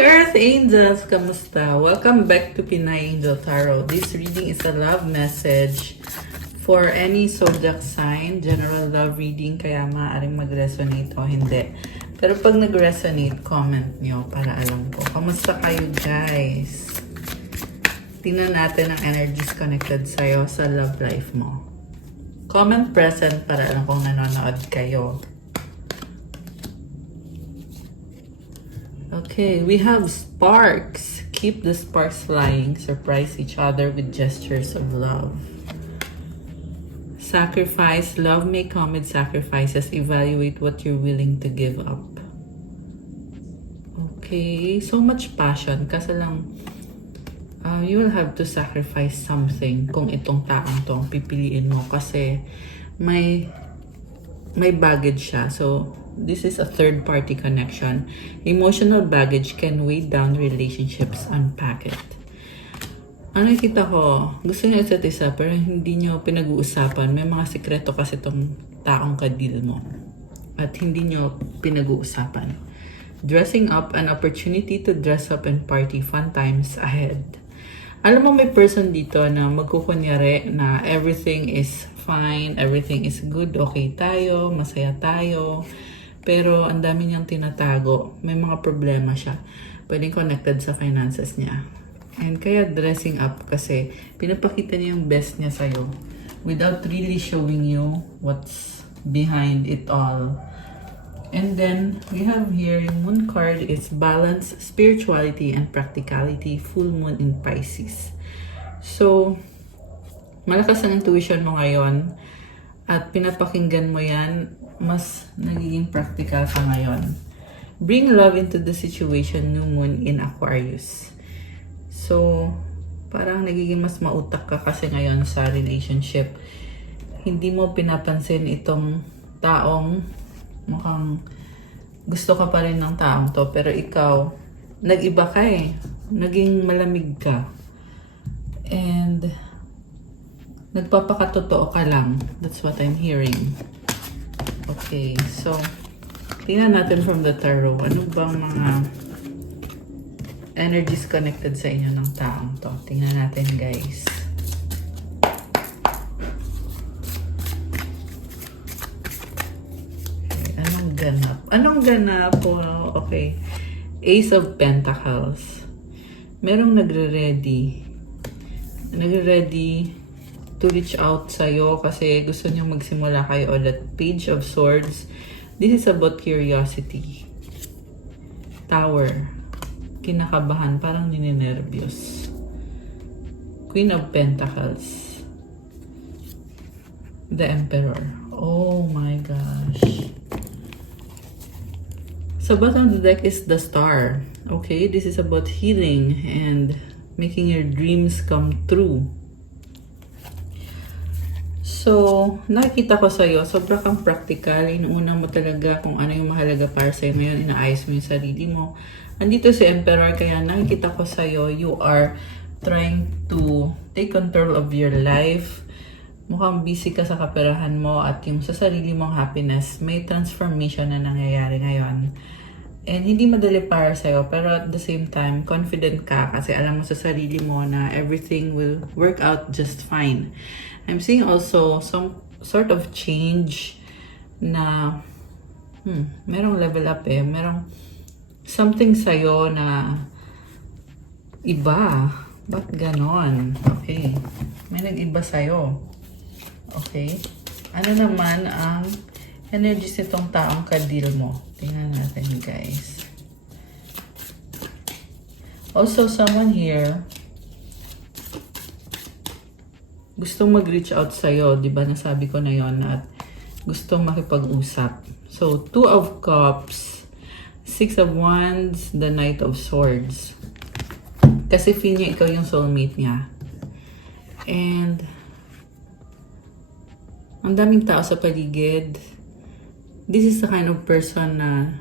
Earth Angels! Kamusta? Welcome back to Pinay Angel Tarot. This reading is a love message for any zodiac sign. General love reading, kaya maaaring mag-resonate o hindi. Pero pag nag-resonate, comment nyo para alam ko. Kamusta kayo, guys? Tingnan natin ang energies connected sa'yo sa love life mo. Comment present para alam kung nanonood kayo. Okay, we have sparks. Keep the sparks flying. Surprise each other with gestures of love. Sacrifice. Love may come with sacrifices. Evaluate what you're willing to give up. Okay, so much passion. Kasi lang, you will have to sacrifice something kung itong taong to ang pipiliin mo. Kasi may baggage siya. So, this is a third-party connection. Emotional baggage can weigh down relationships. Unpack it. Ano nakita ko? Gusto niyo isa't isa pero hindi niyo pinag-uusapan. May mga sikreto kasi itong taong kadil mo. At hindi niyo pinag-uusapan. Dressing up, an opportunity to dress up and party. Fun times ahead. Alam mo, may person dito na magkukunyari na everything is fine, everything is good, okay tayo, masaya tayo. Pero ang dami niyang tinatago. May mga problema siya. Pwedeng connected sa finances niya. And kaya dressing up kasi pinapakita niya yung best niya sa'yo without really showing you what's behind it all. And then we have here yung moon card. It's balance, spirituality, and practicality. Full moon in Pisces. So, malakas ang intuition mo ngayon at pinapakinggan mo yan, mas nagiging practical ka ngayon. Bring love into the situation, new moon in Aquarius. So, parang nagiging mas mautak ka kasi ngayon sa relationship. Hindi mo pinapansin itong taong mukhang gusto ka pa rin ng taong to. Pero ikaw, nag-iba ka eh. Naging malamig ka. And nagpapakatotoo ka lang. That's what I'm hearing. Okay, so tingnan natin from the tarot. Ano bang mga energies connected sa inyo ng taong to? Tingnan natin, guys. Okay, anong ganap? Anong ganap? Oh, okay. Ace of Pentacles. Merong nagre-ready. Nagre-ready to reach out sa'yo kasi gusto nyo magsimula kayo ulit. Page of Swords. This is about curiosity. Tower. Kinakabahan. Parang nininervyos. Queen of Pentacles. The Emperor. Oh my gosh. Sa bottom of the deck is the Star. Okay, this is about healing and making your dreams come true. So, nakikita ko sa'yo, sobra kang practical. Inuuna mo talaga kung ano yung mahalaga para sa'yo ngayon. Inaayos mo yung sarili mo. Andito si Emperor, kaya nakikita ko sa'yo, you are trying to take control of your life. Mukhang busy ka sa kaperahan mo at yung sa sarili mong happiness. May transformation na nangyayari ngayon. And hindi madali para sa'yo, pero at the same time, confident ka kasi alam mo sa sarili mo na everything will work out just fine. I'm seeing also some sort of change na merong level up eh. Merong something sa'yo na iba. Ba't ganon? Okay. May nag-iba sa'yo. Okay. Ano naman ang energies nitong taong kadil mo? Tingnan natin, guys. Also, someone here gustong mag-reach out sa'yo, di ba? Nasabi ko na yon at gustong makipag-usap. So, Two of Cups, Six of Wands, the Knight of Swords. Kasi feel niya ikaw yung soulmate niya. And ang daming tao sa paligid. This is the kind of person na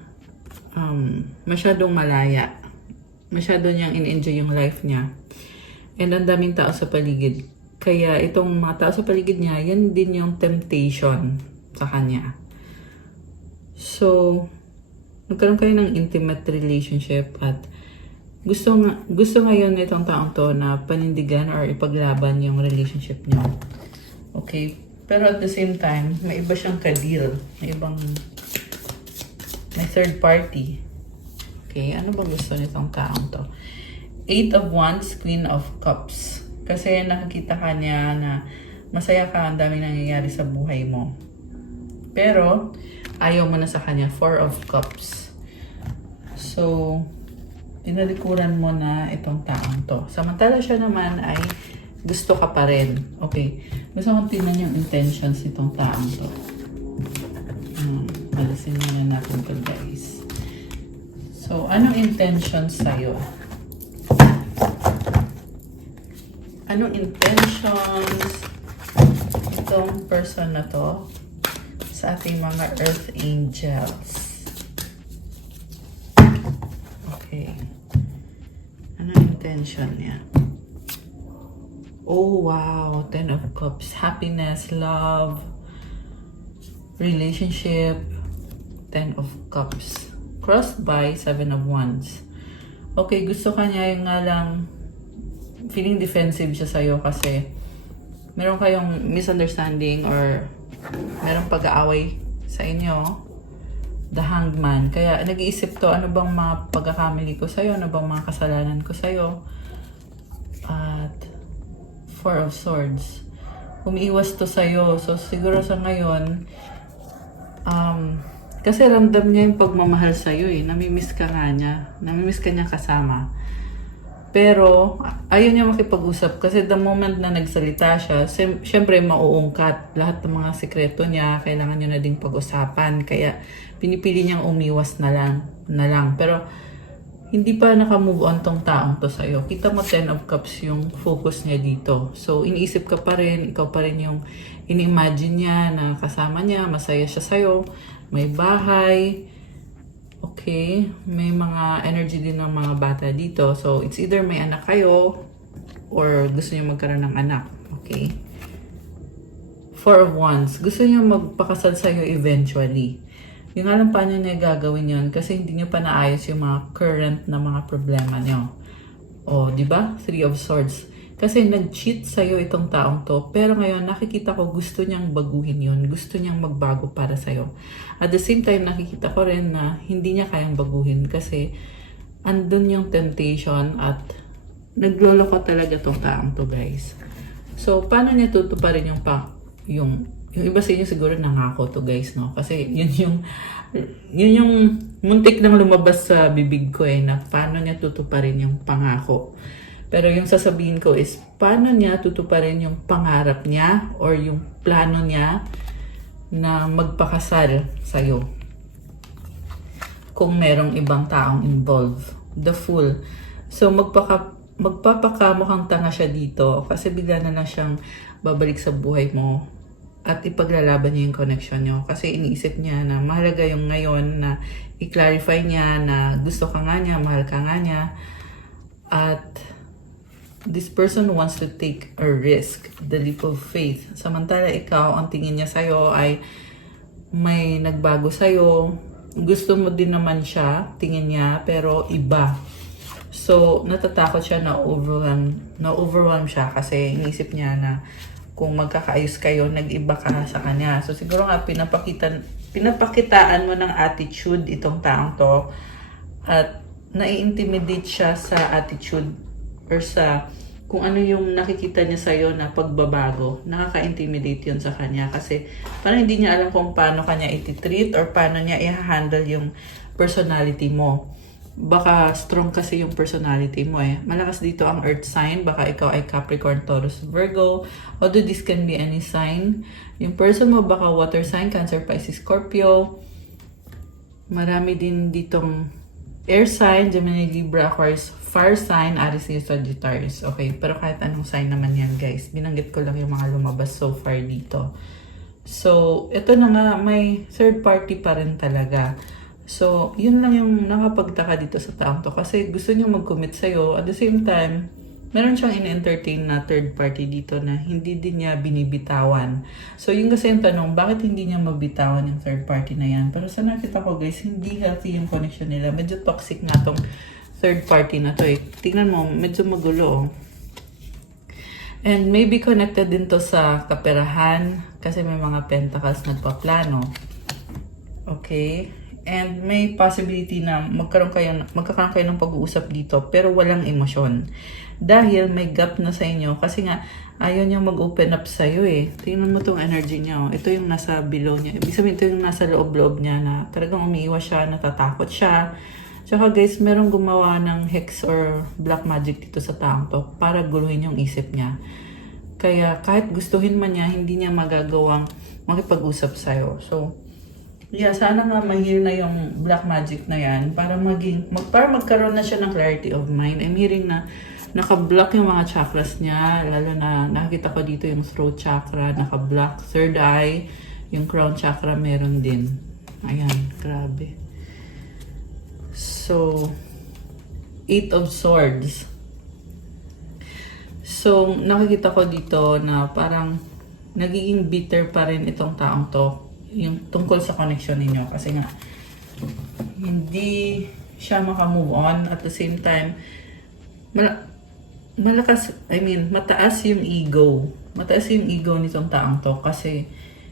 masyadong malaya. Masyado niyang in-enjoy yung life niya. And ang daming tao sa paligid. Kaya itong mga tao sa paligid niya, yan din yung temptation sa kanya. So, nagkaroon kayo ng intimate relationship at gusto ngayon nitong taong to na panindigan or ipaglaban yung relationship niyo. Okay? Pero at the same time, may iba siyang ka-deal. May third party. Okay? Ano bang gusto nitong taong to? Eight of Wands, Queen of Cups. Kasi nakikita ka niya na masaya ka, ang daming nangyayari sa buhay mo. Pero, ayaw mo na sa kanya. Four of Cups. So, tinalikuran mo na itong taong to. Samantala siya naman ay gusto ka pa rin. Okay. Gusto kong tingnan yung intentions itong taong to. Alisin muna natin ito, guys. So, anong intentions sa'yo? Anong intentions itong person na to sa ating mga Earth Angels? Okay. Anong intention niya? Oh, wow. Ten of Cups. Happiness, love, relationship. Ten of Cups. Crossed by Seven of Wands. Okay, gusto ka niya yung nga lang feeling defensive siya sa'yo kasi meron kayong misunderstanding or merong pag-aaway sa inyo. The Hanged Man. Kaya nag-iisip to, ano bang mga pagkakamali ko sa'yo? Ano bang mga kasalanan ko sa'yo? At Four of Swords. Umiiwas to sa'yo. So siguro sa ngayon, kasi ramdam niya yung pagmamahal sa'yo eh. Namimiss ka nga niya. Namimiss ka niya kasama. Pero, ayaw niya makipag-usap kasi the moment na nagsalita siya, syempre mauungkat. Lahat ng mga sekreto niya, kailangan niya na ding pag-usapan. Kaya, pinipili niyang umiwas na lang. Pero, hindi pa naka-move on tong taong to sa'yo. Kita mo 10 of Cups yung focus niya dito. So, iniisip ka pa rin, ikaw pa rin yung ini-imagine niya na kasama niya, masaya siya sa'yo, may bahay. Okay, may mga energy din ng mga bata dito. So, it's either may anak kayo or gusto niyo magkaroon ng anak. Okay? Four of Wands. Gusto niyo magpakasal sa'yo eventually. Yung nga lang paano niya gagawin yun kasi hindi niyo pa naayos yung mga current na mga problema niyo. O, di ba? Three of Swords. Kasi nag-cheat sa'yo itong taong to. Pero ngayon, nakikita ko gusto niyang baguhin yun. Gusto niyang magbago para sa'yo. At the same time, nakikita ko rin na hindi niya kayang baguhin. Kasi andun yung temptation at nagloloko talaga itong taong to, guys. So, paano niya tutuparin yung iba sa inyo siguro nangako to, guys, no? Kasi yun yung muntik nang lumabas sa bibig ko eh, na paano niya tutuparin yung pangako. Pero yung sasabihin ko is, paano niya tutuparin yung pangarap niya or yung plano niya na magpakasal sa'yo kung merong ibang taong involved. The Fool. So, magpapakamukhang tanga siya dito kasi bigla na lang siyang babalik sa buhay mo at ipaglalaban niya yung connection niyo. Kasi iniisip niya na mahalaga yung ngayon na i-clarify niya na gusto ka nga niya, mahal ka nga niya. At this person wants to take a risk, the leap of faith. Samantala ikaw, ang tingin niya sa'yo ay may nagbago sa'yo. Gusto mo din naman siya, tingin niya, pero iba. So, natatakot siya na overwhelm siya kasi inisip niya na kung magkakaayos kayo, nag-iba ka sa kanya. So, siguro nga, pinapakitaan mo ng attitude itong taong to at nai-intimidate siya sa attitude or sa kung ano yung nakikita niya sa'yo na pagbabago. Nakaka-intimidate yun sa kanya kasi parang hindi niya alam kung paano kanya iti-treat or paano niya i-handle yung personality mo. Baka strong kasi yung personality mo eh. Malakas dito ang earth sign. Baka ikaw ay Capricorn, Taurus, Virgo. Although this can be any sign. Yung person mo baka water sign, Cancer, Pisces, Scorpio. Marami din ditong air sign, Gemini, Libra, Aquarius, fire sign, Aries, Leo, Sagittarius. Okay, pero kahit anong sign naman yan, guys. Binanggit ko lang yung mga lumabas so far dito. So, ito na nga, may third party pa rin talaga. So, yun lang yung nakapagtaka dito sa taong to. Kasi gusto niya mag-commit sa'yo. At the same time, meron siyang in-entertain na third party dito na hindi din niya binibitawan. So, yung kasi yung tanong, bakit hindi niya mabitawan yung third party na yan? Pero sa nakita ko, guys, hindi healthy yung connection nila. Medyo toxic nga tong third party na to eh. Tingnan mo, medyo magulo oh. And maybe connected din to sa kaperahan kasi may mga pentacles nagpaplano. Okay? And may possibility na magkakaroon kayo ng pag-uusap dito pero walang emosyon. Dahil may gap na sa inyo kasi nga ayaw niya mag-open up sa'yo eh. Tingnan mo tong energy niya oh. Ito yung nasa below niya. Ibig sabihin ito yung nasa loob-loob niya na talagang umiiwas siya, natatakot siya. Tsaka guys, merong gumawa ng hex or black magic dito sa taong to para guluhin yung isip niya. Kaya kahit gustuhin man niya, hindi niya magagawang makipag-usap sa'yo. So, yeah, sana nga ma-heal na yung black magic na yan para magkaroon na siya ng clarity of mind. I'm hearing na naka-block yung mga chakras niya, lalo na nakikita ko dito yung throat chakra, naka-block, third eye, yung crown chakra meron din. Ayan, grabe. So, 8 of Swords. So, nakikita ko dito na parang nagiging bitter pa rin itong taong to yung tungkol sa connection ninyo. Kasi nga, hindi siya makamove on. At the same time, mataas yung ego. Mataas yung ego nitong taong to kasi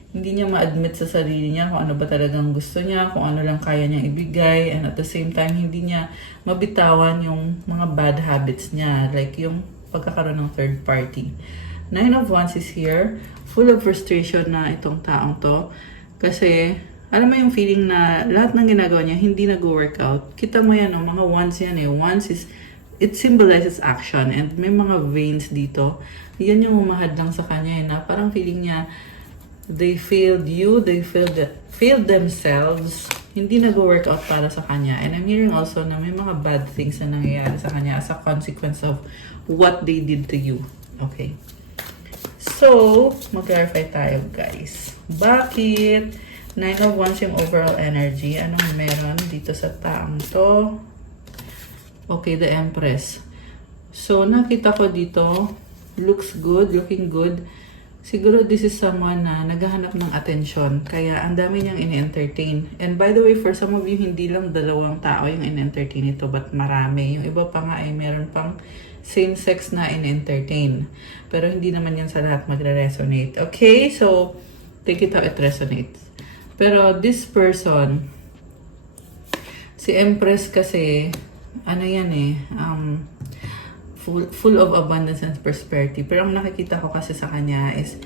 hindi niya ma-admit sa sarili niya kung ano ba talagang gusto niya, kung ano lang kaya niyang ibigay, and at the same time, hindi niya mabitawan yung mga bad habits niya, like yung pagkakaroon ng third party. 9 of Wands is here, full of frustration na itong taong to, kasi, alam mo yung feeling na lahat ng ginagawa niya, hindi nag-workout. Kita mo yan, mga Wands yan eh. Wands is, it symbolizes action, and may mga veins dito. Yan yung umahad lang sa kanya eh, na parang feeling niya, they failed you, they failed themselves, hindi nag-workout para sa kanya. And I'm hearing also na may mga bad things na nangyayari sa kanya as a consequence of what they did to you. Okay. So, mag-clarify tayo guys. Bakit 9 of Wands yung overall energy? Anong meron dito sa taong to? Okay, the Empress. So, nakita ko dito, looks good, looking good. Siguro this is someone na naghahanap ng attention. Kaya ang dami niyang in-entertain. And by the way, for some of you, hindi lang dalawang tao yung in-entertain ito, but marami. Yung iba pa nga ay meron pang same-sex na in-entertain. Pero hindi naman yan sa lahat magre-resonate. Okay? So, take it how it resonates. Pero this person, si Empress kasi, ano yan eh, full of abundance and prosperity. Pero ang nakikita ko kasi sa kanya is,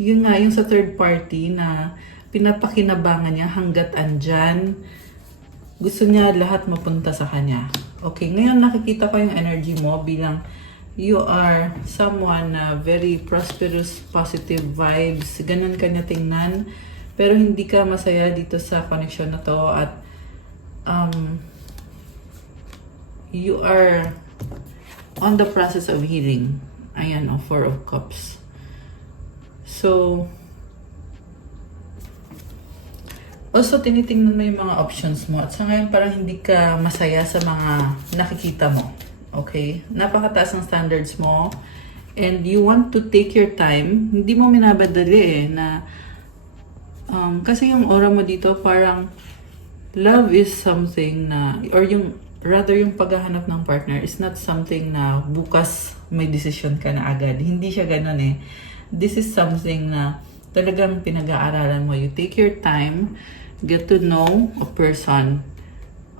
yun nga, yung sa third party na pinapakinabangan niya hanggat andyan, gusto niya lahat mapunta sa kanya. Okay, ngayon nakikita ko yung energy mo bilang you are someone na very prosperous, positive vibes, ganun ka niya tingnan, pero hindi ka masaya dito sa connection na to at you are on the process of healing. Ayan, 4 of Cups. So, also, tinitingnan mo yung mga options mo. At sa ngayon, parang hindi ka masaya sa mga nakikita mo. Okay? Napakataas ng standards mo. And you want to take your time. Hindi mo minabadali eh, na kasi yung aura mo dito, parang love is something na, or yung rather yung paghahanap ng partner is not something na bukas may decision ka na agad. Hindi siya ganun eh. This is something na talagang pinag-aaralan mo. You take your time, get to know a person.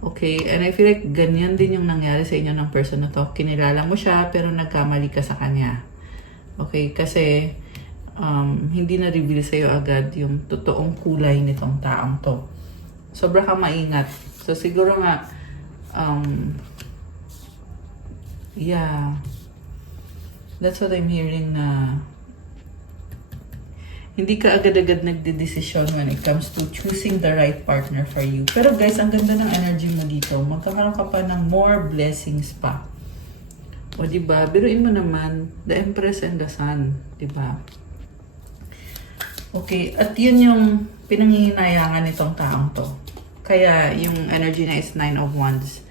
Okay? And I feel like ganyan din yung nangyari sa inyo ng person na to. Kinilala mo siya pero nagkamali ka sa kanya. Okay? Kasi hindi na-reveal sa'yo agad yung totoong kulay nitong taong to. Sobra kang maingat. So siguro nga yeah, that's what I'm hearing, na hindi ka agad-agad nagde-decision when it comes to choosing the right partner for you. Pero guys, ang ganda ng energy mo dito. Magkakaroon ka pa ng more blessings pa. O diba, biruin mo naman, the Empress and the Sun, diba? Okay, at yun yung pinangihinayangan nitong taong to. Kaya yung energy na is 9 of Wands.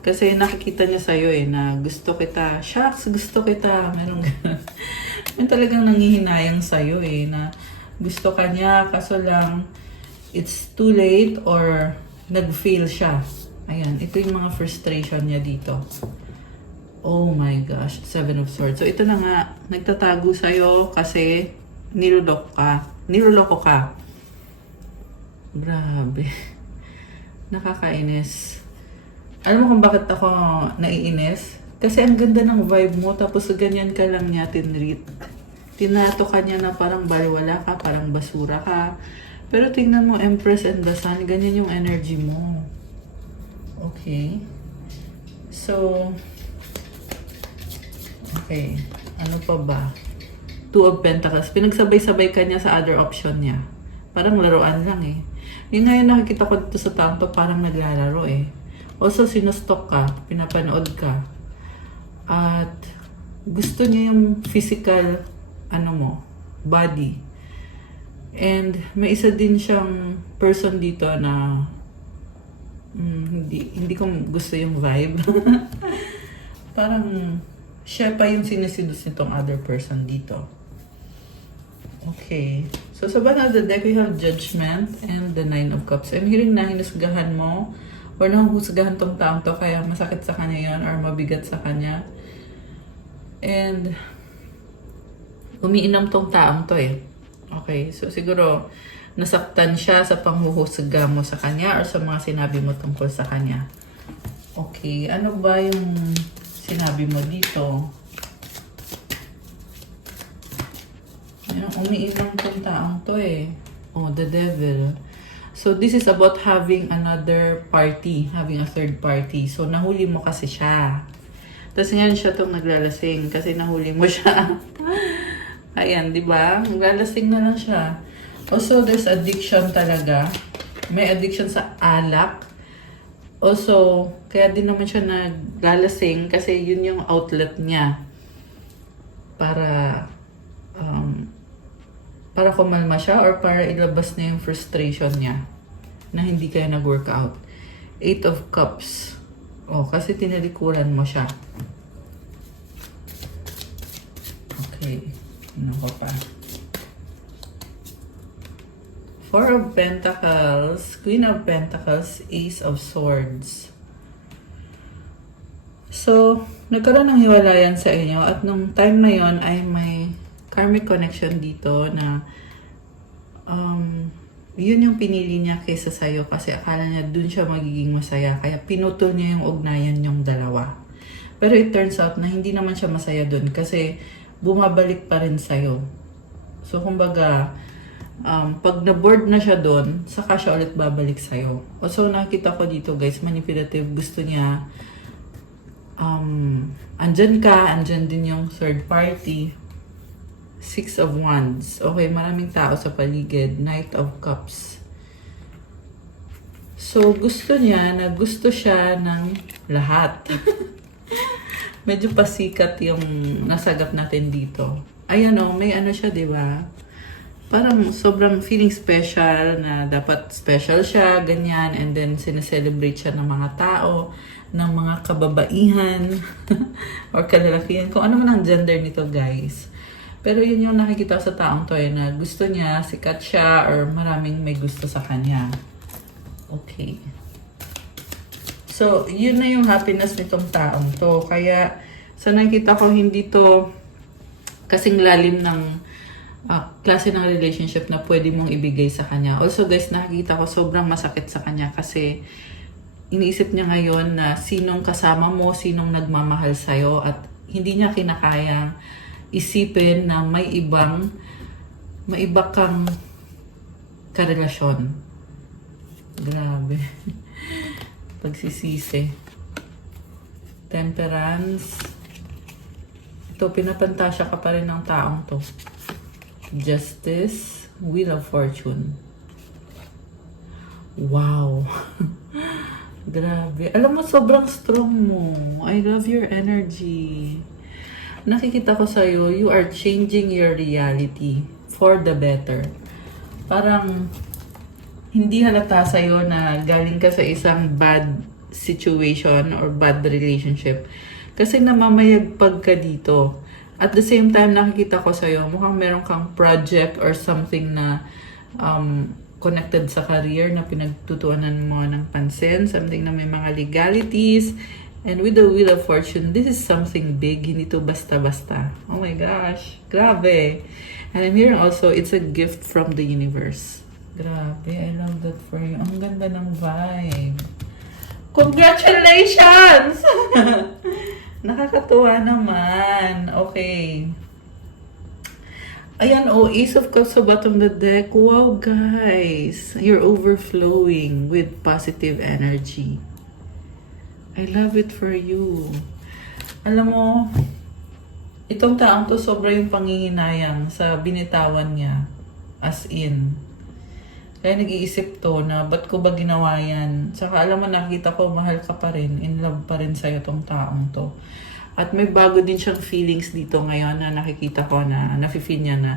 Kasi nakikita niya sa'yo eh, na gusto kita, shucks, gusto kita, meron gano'n. May talagang nangihinayang sa'yo eh, na gusto ka niya, kaso lang, it's too late or nag-fail siya. Ayan, ito yung mga frustration niya dito. Oh my gosh, Seven of Swords. So ito na nga, nagtatago sa'yo kasi niloloko ka. Grabe. Nakakainis. Alam mo kung bakit ako naiinis? Kasi ang ganda ng vibe mo, tapos ganyan ka lang niya tinreat. Tinato ka niya na parang baliwala ka, parang basura ka. Pero tingnan mo, Empress and the Sun, ganyan yung energy mo. Okay. So, okay. Ano pa ba? Two of Pentacles. Pinagsabay-sabay ka niya sa other option niya. Parang laruan lang eh. Yung ngayon nakikita ko dito sa tanto, parang naglalaro eh. Also, sinustok ka, pinapanood ka. At gusto niya yung physical, body. And may isa din siyang person dito na hindi ko gusto yung vibe. Parang siya pa yung sinisidus nitong other person dito. Okay. So sa bottom of the deck, we have Judgment and the Nine of Cups. I'm hearing na hinusgahan mo or nahuhusgahan tong taong to kaya masakit sa kanya yon or mabigat sa kanya. And umiinom tong taong to eh. Okay. So siguro nasaktan siya sa panghuhusga mo sa kanya or sa mga sinabi mo tungkol sa kanya. Okay. Ano ba yung sinabi mo dito? Umiinom tong taong to eh. Oh, the Devil. So, this is about having another party, having a third party. So, nahuli mo kasi siya. Tapos ngayon siya tong naglalasing kasi nahuli mo siya. Ayan, di ba? Naglalasing na lang siya. Also, there's addiction talaga. May addiction sa alak. Also, kaya din naman siya naglalasing kasi yun yung outlet niya. Para kumalma siya or para ilabas na yung frustration niya na hindi kayo nag-workout. Eight of Cups. Oh, kasi tinalikuran mo siya. Okay. Ano ko pa? Four of Pentacles, Queen of Pentacles, Ace of Swords. So, nagkaroon ng hiwalayan sa inyo at nung time na yon ay may karmic connection dito na yun yung pinili niya kaysa sa'yo kasi akala niya dun siya magiging masaya kaya pinutol niya yung ugnayan yung dalawa. Pero it turns out na hindi naman siya masaya dun kasi bumabalik pa rin sa'yo. So kumbaga, pag na-board na siya dun, saka siya ulit babalik sa'yo. So nakita ko dito guys, manipulative, gusto niya andyan ka, andyan din yung third party. Six of Wands. Okay, maraming tao sa paligid. Knight of Cups. So, gusto niya na gusto siya ng lahat. Medyo pasikat yung nasagap natin dito. Ayan o, may ano siya, di ba? Parang sobrang feeling special na dapat special siya, ganyan. And then, sineselebrate siya ng mga tao, ng mga kababaihan, or kalalakihan. Kung ano man ang gender nito, guys. Pero yun yung nakikita sa taong to eh, na gusto niya, sikat siya, or maraming may gusto sa kanya. Okay. So, yun na yung happiness nitong taong to. Kaya, sa nakikita ko, hindi to kasing lalim ng klase ng relationship na pwede mong ibigay sa kanya. Also guys, nakikita ko sobrang masakit sa kanya kasi iniisip niya ngayon na sinong kasama mo, sinong nagmamahal sa'yo at hindi niya kinakayang isipin na may iba kang karelasyon. Grabe. Pagsisisi. Temperance. Ito, pinapantasya ka pa rin ng taong to. Justice. Wheel of Fortune. Wow. Grabe. Alam mo, sobrang strong mo. I love your energy. Nakikita ko sa'yo, you are changing your reality for the better. Parang hindi halata sa'yo na galing ka sa isang bad situation or bad relationship. Kasi namamayagpag ka dito. At the same time, nakikita ko sa'yo, mukhang meron kang project or something na connected sa career na pinagtutuunan mo ng pansin, something na may mga legalities, and with the Wheel of Fortune, this is something big, hindi to basta-basta. Oh my gosh, grabe. And I'm hearing also, it's a gift from the universe. Grabe, I love that for you. Ang ganda ng vibe. Congratulations! Nakakatuwa naman. Okay. Ayan, oh, Ace of Cups sa bottom of the deck. Wow, guys. You're overflowing with positive energy. I love it for you. Alam mo, itong taong to sobra yung panghihinayang sa binitawan niya. As in. Kaya nag-iisip to na ba't ko ba ginawa yan? Saka alam mo, nakita ko, mahal ka pa rin. In love pa rin sa'yo tong taong to. At may bago din siyang feelings dito ngayon na nakikita ko na nafe-feel niya na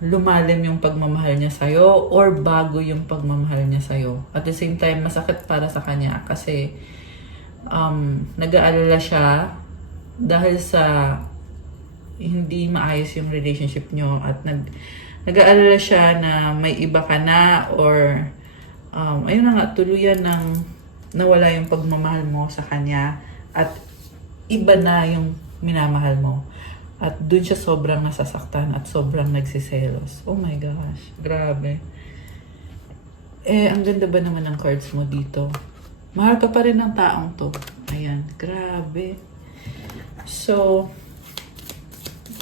lumalim yung pagmamahal niya sa'yo or bago yung pagmamahal niya sa'yo. At the same time, masakit para sa kanya kasi nag-aalala siya dahil sa hindi maayos yung relationship niyo at nag-aalala siya na may iba ka na or ayun na nga, tuluyan ng nawala yung pagmamahal mo sa kanya at iba na yung minamahal mo. At dun siya sobrang nasasaktan at sobrang nagsiselos. Oh my gosh, grabe. Eh, ang ganda ba naman ng cards mo dito? Mahal ka pa rin ng taong to. Ayan, grabe. So,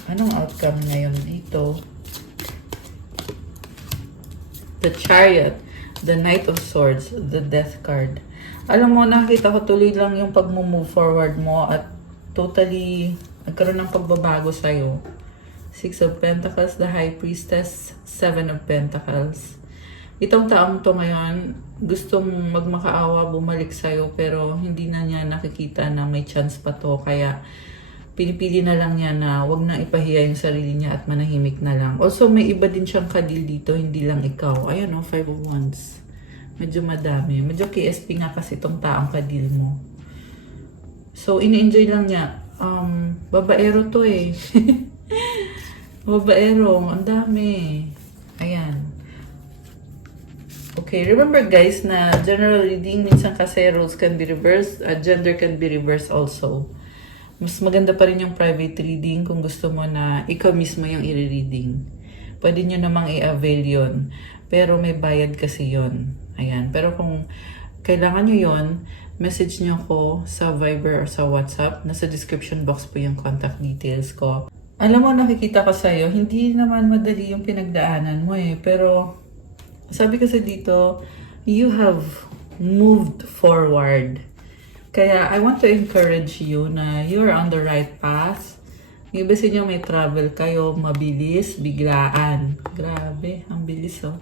anong outcome ngayon dito? The Chariot, the Knight of Swords, the Death card. Alam mo, nakita ko tuloy lang yung pag-move forward mo at totally nagkaroon ng pagbabago sa'yo. Six of Pentacles, the High Priestess, Seven of Pentacles. Itong taong to ngayon, gustong magmakaawa, bumalik sa'yo, pero hindi na niya nakikita na may chance pa to. Kaya, pinipili na lang niya na wag na ipahiya yung sarili niya at manahimik na lang. Also, may iba din siyang kadil dito, hindi lang ikaw. Ayan o, Five of Wands. Medyo madami. Medyo KSP nga kasi itong taong kadil mo. So, ini-enjoy lang niya. Babaero to eh. Babaero, ang dami. Ayan. Okay, remember guys na general reading, minsan kasi roles can be reversed, gender can be reversed also. Mas maganda pa rin yung private reading kung gusto mo na ikaw mismo yung i-reading. Pwede nyo namang i-avail yun. Pero may bayad kasi yun. Ayan. Pero kung kailangan nyo yun, message nyo ko sa Viber or sa WhatsApp. Nasa description box po yung contact details ko. Alam mo, nakikita ko sa'yo, hindi naman madali yung pinagdaanan mo eh. Pero, sabi kasi dito, you have moved forward. Kaya, I want to encourage you na you're on the right path. Yung iba sa inyo may travel kayo, mabilis, biglaan. Grabe, ang bilis oh.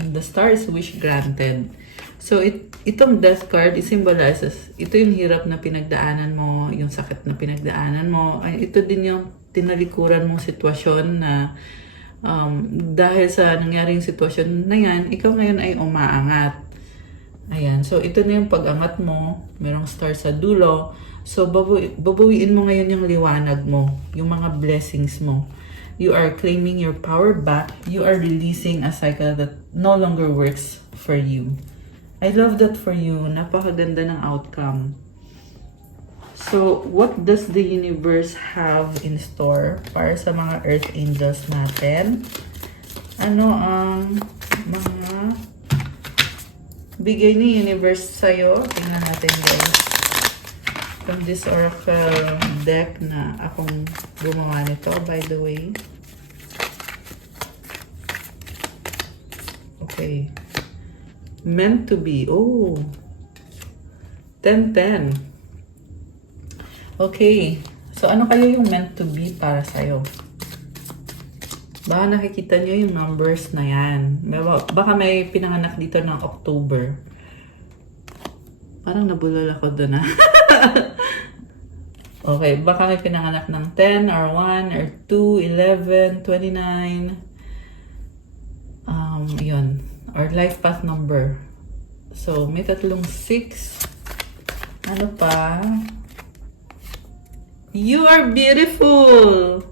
And the star is wish granted. So, itong death card, it symbolizes, ito yung hirap na pinagdaanan mo, yung sakit na pinagdaanan mo. Ay, ito din yung tinalikuran mong sitwasyon na dahil sa nangyari yung sitwasyon na yan, ikaw ngayon ay umaangat. Ayan, so ito na yung pag-angat mo, merong star sa dulo. So, babawiin mo ngayon yung liwanag mo, yung mga blessings mo. You are claiming your power back. You are releasing a cycle that no longer works for you. I love that for you. Napakaganda ng outcome. So, what does the universe have in store para sa mga earth angels natin? Ano ang mga bigay ni universe sa'yo? Tingnan natin guys. From this oracle deck na akong gumawa nito, by the way. Okay. Meant to be. Oh. 10-10. Okay. So, ano kaya yung meant to be para sa'yo? Baka nakikita nyo yung numbers na yan. Baka may pinanganak dito ng October. Parang nabulol ako doon ah. Okay. Baka may pinanganak ng 10 or 1 or 2, 11, 29. Yun. Or life path number. So, may tatlong 6. Ano pa? You are beautiful!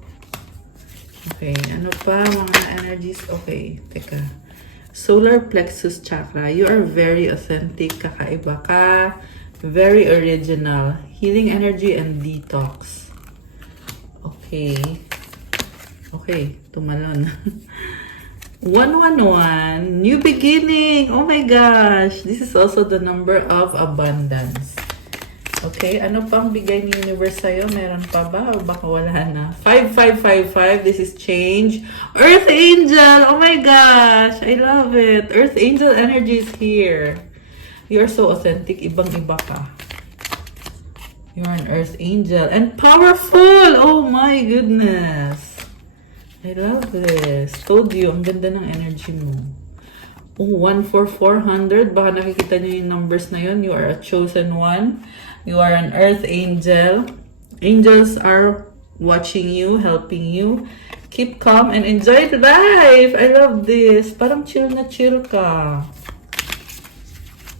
Okay, ano pa? Mga energies. Okay, teka. solar plexus chakra. You are very authentic, kakaiba ka, very original, healing energy and detox. Okay. Okay, tumalon. 111, new beginning. Oh my gosh, this is also the number of abundance. Okay, ano pang bigay ni universe sa'yo? Meron pa ba? O baka wala na? 5555, this is change. Earth Angel! Oh my gosh! I love it. Earth Angel energy is here. You are so authentic. Ibang-iba ka. You are an Earth Angel. And powerful! Oh my goodness! I love this. Told you, ang ganda ng energy mo. Oh, 14400. Baka nakikita niyo yung numbers na yun. You are a chosen one. You are an Earth Angel. Angels are watching you, helping you. Keep calm and enjoy life. I love this. Parang chill na chill ka.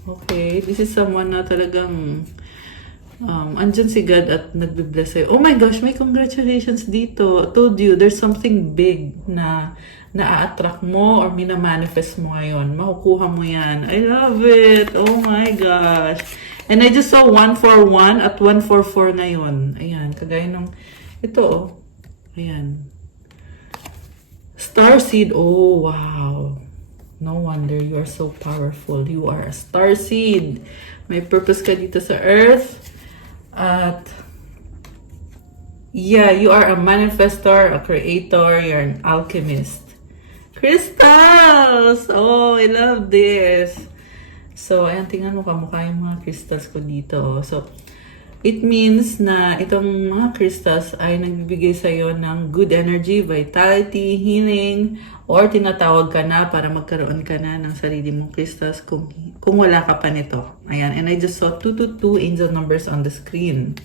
Okay, this is someone na talagang andyan si God at nagbe-bless sa'yo. Oh my gosh, may congratulations dito. I told you, there's something big na na-attract mo or mina-manifest mo ngayon. Makukuha mo yan. I love it. Oh my gosh. And I just saw 141 at 144 ngayon. Ayan, kagaya nung ito oh. Ayan. Starseed. Oh, wow. No wonder you are so powerful. You are a starseed. May purpose ka dito sa earth. At yeah, you are a manifestor, a creator, you're an alchemist. Crystals! Oh, I love this. So, ayan, tingnan mo kamukha yung mga crystals ko dito. So, it means na itong mga crystals ay nagbibigay sa'yo ng good energy, vitality, healing, or tinatawag ka na para magkaroon ka na ng sarili mong crystals kung wala ka pa nito. Ayan, and I just saw 222 angel numbers on the screen.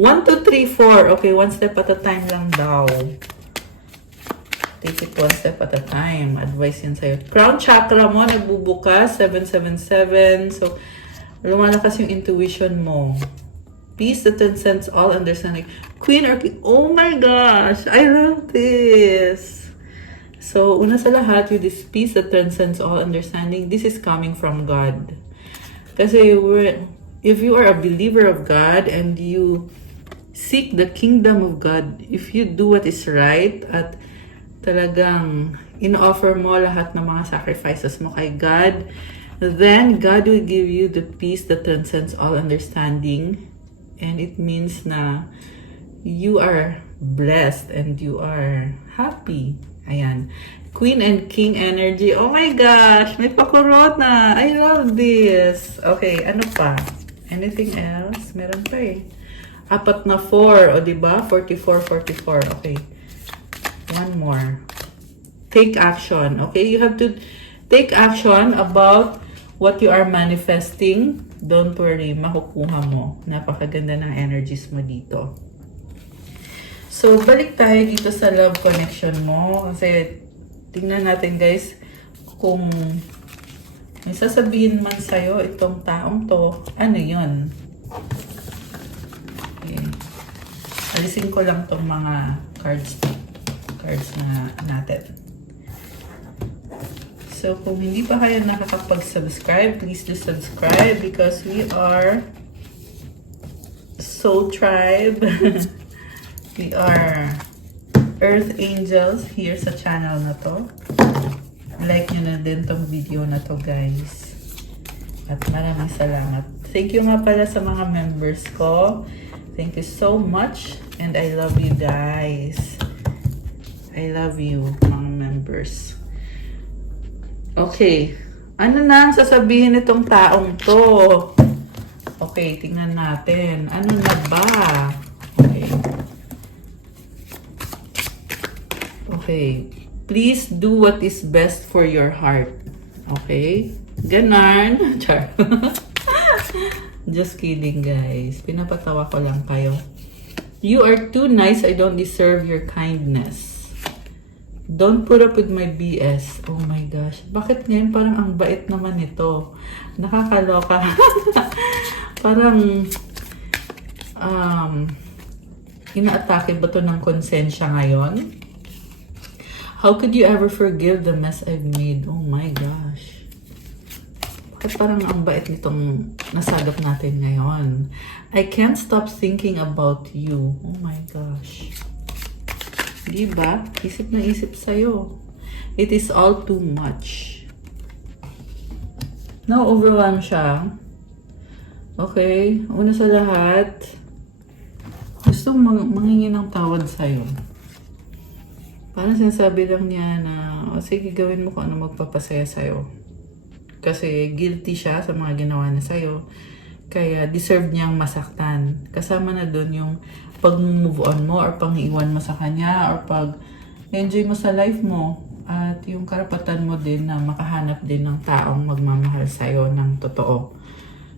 1, 2, 3, 4. Okay, one step at a time lang daw. Take it one step at a time. Advice yan sa'yo. Crown chakra mo, nagbubukas. 777. So, lumalakas yung intuition mo. Peace that transcends all understanding. Queen or king. Oh my gosh! I love this! So, una sa lahat, with this peace that transcends all understanding, this is coming from God. Kasi if you are a believer of God and you seek the kingdom of God, if you do what is right at talagang in-offer mo lahat ng mga sacrifices mo kay God, then God will give you the peace that transcends all understanding. And it means na you are blessed and you are happy. Ayan. Queen and King energy. Oh my gosh! May pa-corona! I love this! Okay, ano pa? Anything else? Meron pa eh. 4 na 4. O diba? 44, 44. Okay. One more. Take action. Okay? You have to take action about what you are manifesting. Don't worry. Makukuha mo. Napakaganda ng energies mo dito. So, balik tayo dito sa love connection mo. Kasi, tingnan natin guys, kung may sasabihin man sa'yo itong taong to, ano yun? Okay. Alisin ko lang tong mga cards na natin. So, kung hindi pa kayo nakakapag-subscribe, please do subscribe because we are Soul Tribe. We are Earth Angels here sa channel na to. Like nyo na din tong video na to guys. At maraming salamat. Thank you nga pala sa mga members ko. Thank you so much. And I love you guys. I love you mga members. Okay. Ano na ang sasabihin nitong taong to? Okay, tingnan natin. Ano na ba? Okay. Okay. Please do what is best for your heart. Okay? Ganon. Char. Just kidding, guys. Pinapatawa ko lang kayo. You are too nice. I don't deserve your kindness. Don't put up with my BS. Oh my gosh. Bakit ngayon parang ang bait naman ito? Nakakaloka. Parang inaatake ba to ng konsensya ngayon? How could you ever forgive the mess I've made? Oh my gosh. Bakit parang ang bait nitong nasagap natin ngayon? I can't stop thinking about you. Oh my gosh. Diba? Isip na isip sa'yo. It is all too much. Na-overwhelm siya. Okay? Una sa lahat, gusto mangingi ng tawad sa'yo. Parang sinasabi lang niya na, o sige, gawin mo kung ano magpapasaya sa'yo. Kasi guilty siya sa mga ginawa niya sa'yo. Kaya deserve niyang masaktan. Kasama na doon yung pag-move on mo or pang-iwan mo sa kanya or pag-enjoy mo sa life mo. At yung karapatan mo din na makahanap din ng taong magmamahal sa'yo ng totoo.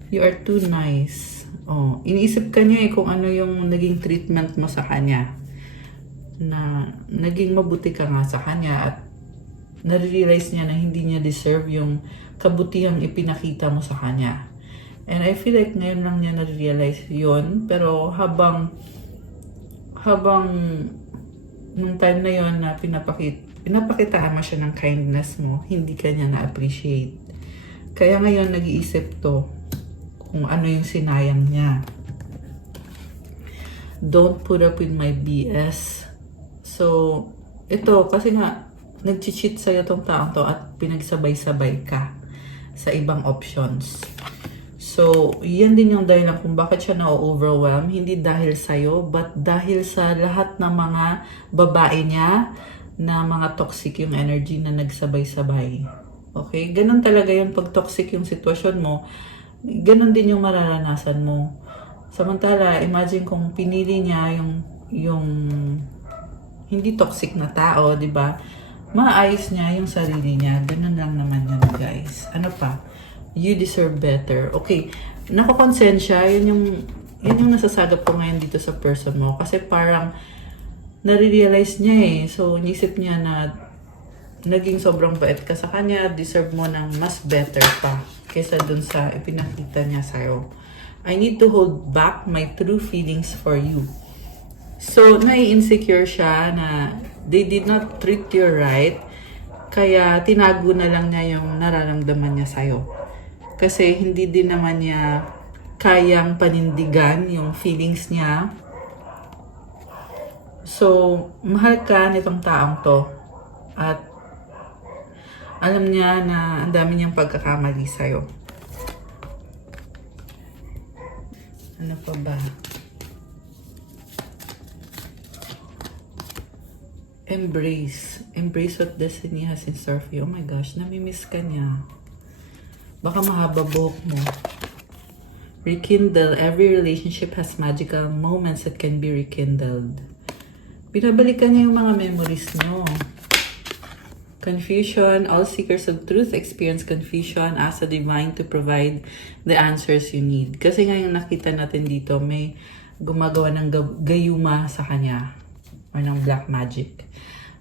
You are too nice. Oh, iniisip ka niya kung ano yung naging treatment mo sa kanya. Na naging mabuti ka nga sa kanya at nare-realize niya na hindi niya deserve yung kabutihang ipinakita mo sa kanya. And I feel like ngayon lang niya nare-realize yun. Pero habang nung time na yun na pinapakitaan mo siya ng kindness mo, hindi ka niya na-appreciate. Kaya ngayon nag-iisip to kung ano yung sinayang niya. Don't put up with my BS. So, ito, kasi nga, nag-cheat sa'yo tong taong to at pinagsabay-sabay ka sa ibang options. So, yan din yung dahilan kung bakit siya na-overwhelm. Hindi dahil sa'yo, but dahil sa lahat ng mga babae niya na mga toxic yung energy na nagsabay-sabay. Okay? Ganon talaga yung pag toxic yung sitwasyon mo. Ganon din yung mararanasan mo. Samantala, imagine kung pinili niya yung hindi toxic na tao, di ba? Maayos niya yung sarili niya. Ganun lang naman yan, guys. Ano pa? You deserve better. Okay, nakakonsensya, yun yung nasasagap ko ngayon dito sa person mo. Kasi parang nare-realize niya eh. So, inisip niya na naging sobrang bait ka sa kanya, deserve mo ng mas better pa kaysa dun sa ipinakita niya sa'yo. I need to hold back my true feelings for you. So, nai-insecure siya na they did not treat you right, kaya tinago na lang niya yung nararamdaman niya sa'yo. Kasi hindi din naman niya kayang panindigan yung feelings niya. So, mahal ka nitong taong to. At alam niya na ang dami niyang pagkakamali sa'yo. Ano pa ba? Embrace. Embrace what destiny has in store for you. Oh my gosh, namimiss ka niya. Baka mahaba buhok mo. Rekindle. Every relationship has magical moments that can be rekindled. Binabalikan niya yung mga memories niyo. Confusion. All seekers of truth experience confusion. Ask the divine to provide the answers you need. Kasi nga yung nakita natin dito, may gumagawa ng gayuma sa kanya. Or ng black magic.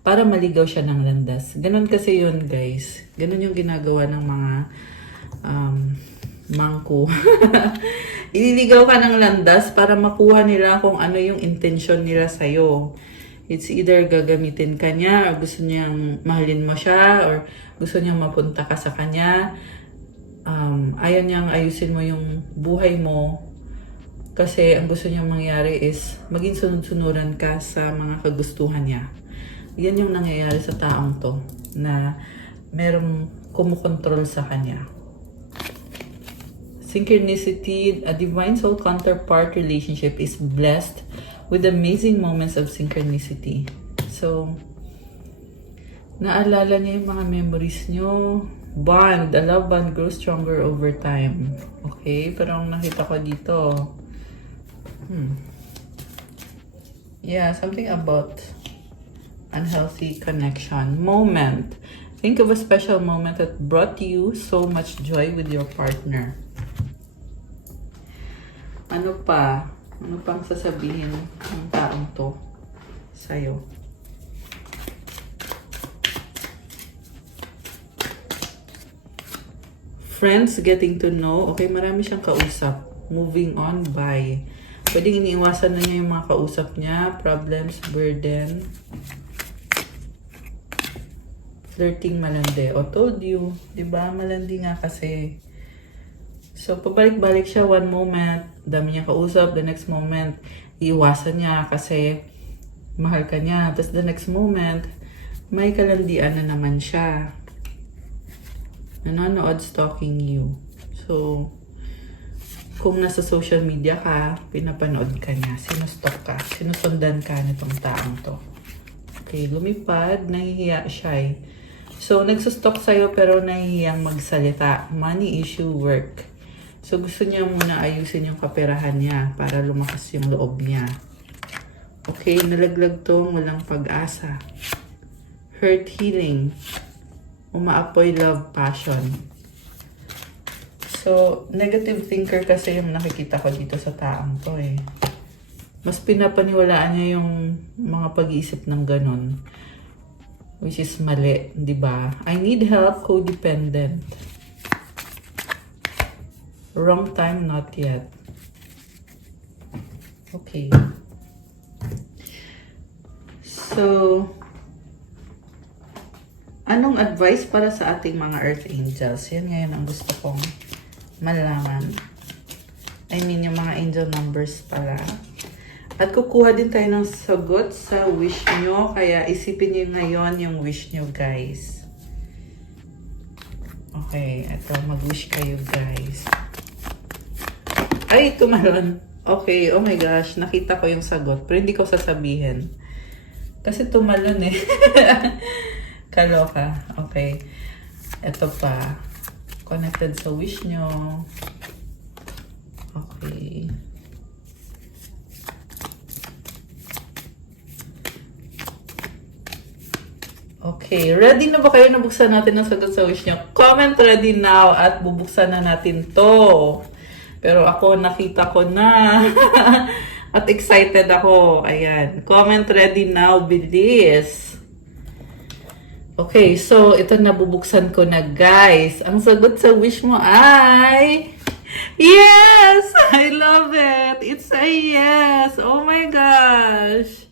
Para maligaw siya ng landas. Ganon kasi yun, guys. Ganon yung ginagawa ng mga mangko. Ililigaw ka ng landas para makuha nila kung ano yung intention nila sa'yo. It's either gagamitin ka niya, or gusto niyang mahalin mo siya, or gusto niyang mapunta ka sa kanya. Ayaw niyang ayusin mo yung buhay mo. Kasi ang gusto niyang mangyari is maging sunod-sunuran ka sa mga kagustuhan niya. Yan yung nangyayari sa taong to na merong kumukontrol sa kanya. Synchronicity, a divine soul counterpart relationship is blessed with amazing moments of synchronicity. So, naalala niya yung mga memories niyo. Bond, a love bond grows stronger over time. Okay, pero ang nakita ko dito, yeah, something about unhealthy connection. Moment. Think of a special moment that brought you so much joy with your partner. Ano pa? Ano pang sasabihin ng taong to sa'yo? Friends, getting to know. Okay, marami siyang kausap. Moving on by. Pwedeng iniiwasan na niya yung mga kausap niya. Problems, burden. Flirting malandi. O, told you. Diba? Malandi nga kasi. So, pabalik-balik siya one moment. Dami niya kausap. The next moment, iiwasan niya kasi mahal ka niya. Tapos the next moment, may kalandian na naman siya. Nanonood stalking you. So, kung nasa social media ka, pinapanood ka niya. Sinustalk ka. Sinusundan ka nitong taong to. Okay, lumipad. Nahihiya siya eh. So, nagsustalk sa'yo pero nahihiyang magsalita. Money issue, work. So, gusto niya muna ayusin yung kaperahan niya para lumakas yung loob niya. Okay, nalaglag to, walang pag-asa. Hurt healing. Umaapoy love passion. So, negative thinker kasi yung nakikita ko dito sa taong to eh. Mas pinapaniwalaan niya yung mga pag-iisip ng ganun. Which is mali, di ba? I need help, codependent. Wrong time, not yet. Okay. So, anong advice para sa ating mga Earth Angels? Yan ngayon ang gusto kong malaman. I mean, yung mga angel numbers pala. At kukuha din tayo ng sagot sa wish nyo. Kaya isipin nyo ngayon yung wish nyo, guys. Okay, ito. Mag-wish kayo, guys. Ay, tumalon. Okay, oh my gosh. Nakita ko yung sagot. Pero hindi ko sasabihin. Kasi tumalon eh. Kaloka. Okay. Ito pa. Connected sa wish nyo. Okay. Okay. Ready na ba kayo na buksan natin ang sagot sa wish nyo? Comment ready now at bubuksan na natin to. Pero ako, nakita ko na. At excited ako. Ayan. Comment ready now, bilis. Okay, so ito nabubuksan ko na, guys. Ang sagot sa wish mo ay... Yes! I love it! It's a yes! Oh my gosh!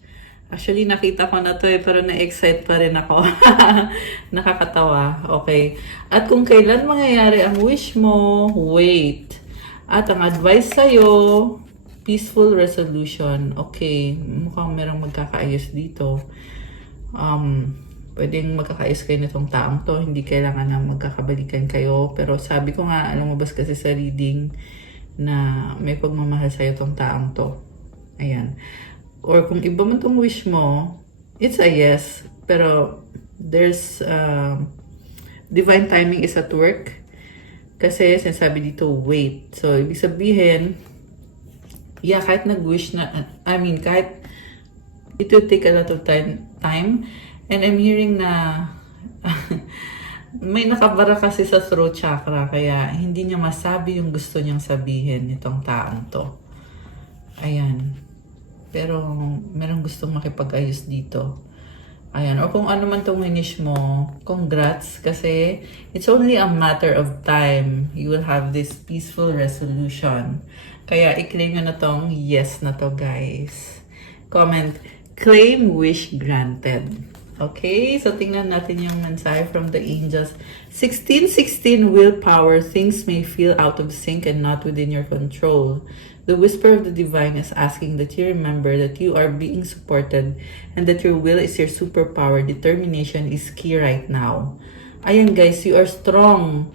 Actually, nakita ko na to eh, pero na-excite pa rin ako. Nakakatawa. Okay. At kung kailan mangyayari ang wish mo, wait. At ang advice sa'yo, peaceful resolution. Okay, mukhang merong magkakaayos dito. Pwedeng magkakaayos kayo nitong taong to. Hindi kailangan na magkakabalikan kayo. Pero sabi ko nga, alam mo ba kasi sa reading na may pagmamahal sa'yo tong taong to. Ayan. Or kung iba man tong wish mo, it's a yes. Pero there's divine timing is at work. Kasi sinasabi dito, wait. So, ibig sabihin, yeah, kahit nag-wish na, kahit it will take a lot of time. And I'm hearing na may nakabara kasi sa throat chakra. Kaya hindi niya masabi yung gusto niyang sabihin nitong taong to. Ayan. Pero merong gustong makipag-ayos dito. Ayan, o kung ano man itong winish mo, congrats, kasi it's only a matter of time. You will have this peaceful resolution. Kaya i-claim nyo na tong yes na to, guys. Comment, claim wish granted. Okay, so tingnan natin yung mensahe from the angels. 1616 willpower, things may feel out of sync and not within your control. The whisper of the divine is asking that you remember that you are being supported and that your will is your superpower. Determination is key right now. Ayan guys, you are strong.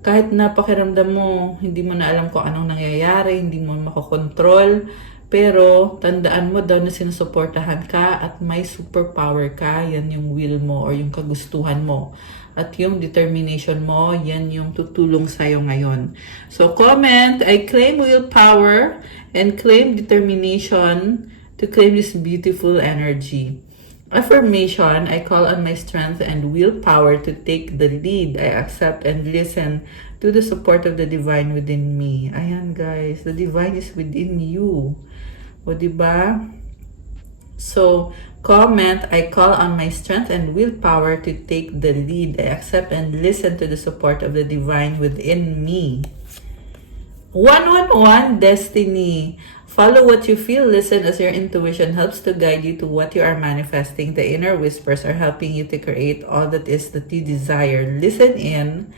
Kahit napakiramdam mo, hindi mo na alam kung anong nangyayari, hindi mo makokontrol, pero tandaan mo daw na sinusuportahan ka at may superpower ka, yan yung will mo or yung kagustuhan mo. At yung determination mo, yan yung tutulong sa'yo ngayon. So comment, I claim willpower and claim determination to claim this beautiful energy. Affirmation, I call on my strength and willpower to take the lead. I accept and listen to the support of the divine within me. Ayan guys, the divine is within you. O diba? So, comment, I call on my strength and willpower to take the lead. I accept and listen to the support of the divine within me. 111 Destiny. Follow what you feel. Listen as your intuition helps to guide you to what you are manifesting. The inner whispers are helping you to create all that is that you desire. Listen,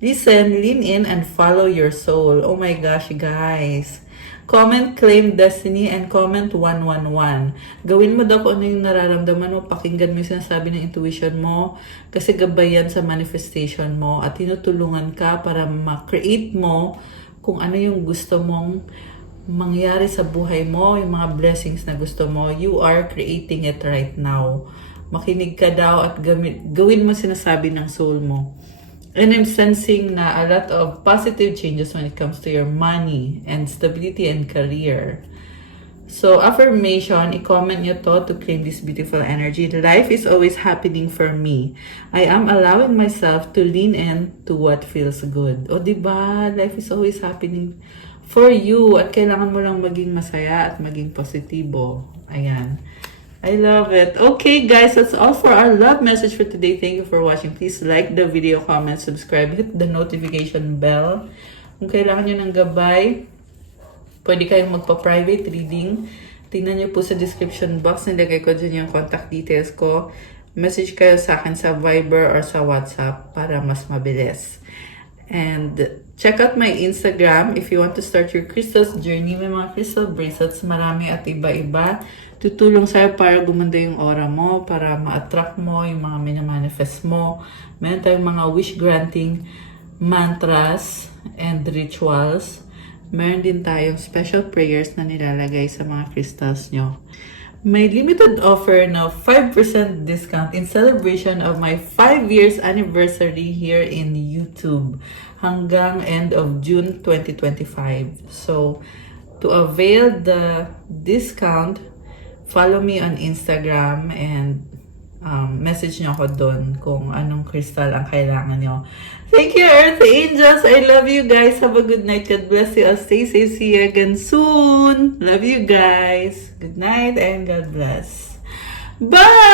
lean in, and follow your soul. Oh my gosh, guys. Comment claim destiny and comment 111. Gawin mo daw kung ano yung nararamdaman mo. Pakinggan mo yung sinasabi ng intuition mo. Kasi gabay yan sa manifestation mo. At tinutulungan ka para ma-create mo kung ano yung gusto mong mangyari sa buhay mo. Yung mga blessings na gusto mo. You are creating it right now. Makinig ka daw at gawin mo sinasabi ng soul mo. And I'm sensing na a lot of positive changes when it comes to your money and stability and career. So, affirmation, i-comment nyo to claim this beautiful energy. Life is always happening for me. I am allowing myself to lean in to what feels good. O, diba? Life is always happening for you. At kailangan mo lang maging masaya at maging positibo. Ayan. I love it. Okay, guys, that's all for our love message for today. Thank you for watching. Please like the video, comment, subscribe, hit the notification bell. Kung kailangan nyo ng gabay, pwede kayong magpa-private reading. Tingnan nyo po sa description box. Nilagay ko dyan yung contact details ko. Message kayo sa akin sa Viber or sa WhatsApp para mas mabilis. And check out my Instagram if you want to start your crystals journey. May mga crystal bracelets, marami at iba-iba. Tutulong sa'yo para gumanda yung aura mo, para ma-attract mo yung mga minamanifest mo. Meron tayong mga wish-granting mantras and rituals. Meron din tayong special prayers na nilalagay sa mga crystals nyo. May limited offer na 5% discount in celebration of my 5 years anniversary here in YouTube hanggang end of June 2025. So, to avail the discount, follow me on Instagram and message nyo ako doon kung anong crystal ang kailangan nyo. Thank you, Earth Angels. I love you guys. Have a good night. God bless you. I'll stay safe. See you again soon. Love you guys. Good night and God bless. Bye!